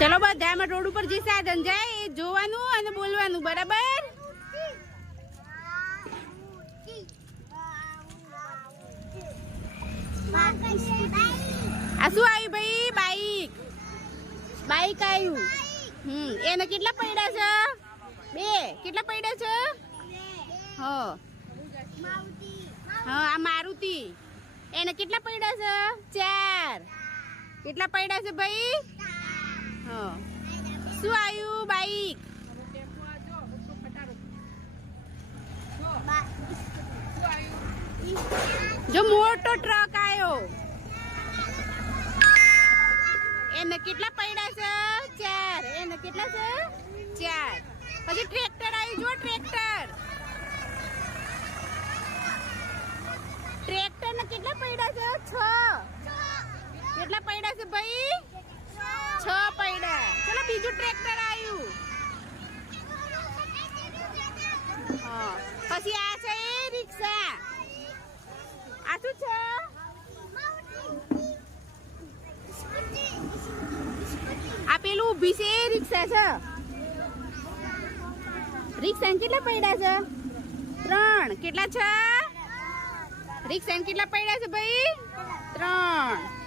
ચલો બધા આમાં રોડ ઉપર જે સાધન જાય એ જોવાનું અને બોલવાનું, બરાબર? આ શું આવ્યું ભાઈ? બાઈક. બાઈક આવ્યું. એને કેટલા પૈડા છે? 2. કેટલા પૈડા છે? હા, આ મારુતિ. એને કેટલા પૈડા છે? 4. કેટલા પૈડા છે ભાઈ? હા. શું આવ્યું? બાઈક. જો મોટો ટ્રક આવ્યો. એને કેટલા પૈડા છે? 4. એને કેટલા છે? 4. પછી ટ્રેક્ટર આવ્યું. જો ટ્રેક્ટર. ટ્રેક્ટર ને કેટલા પૈડા છે? 6. કેટલા પૈડા છે ભાઈ? 6 પૈડા. ચલો બીજું ટ્રેક્ટર આવ્યું. હા. પછી આ છે રિક્ષા. આ શું છે? આ પેલું ઊભી છે રિક્ષા છે. રિક્ષા કેટલા પૈડા છે? 3. કેટલા છે? રિક્ષા કેટલા પૈડા છે ભાઈ? 3.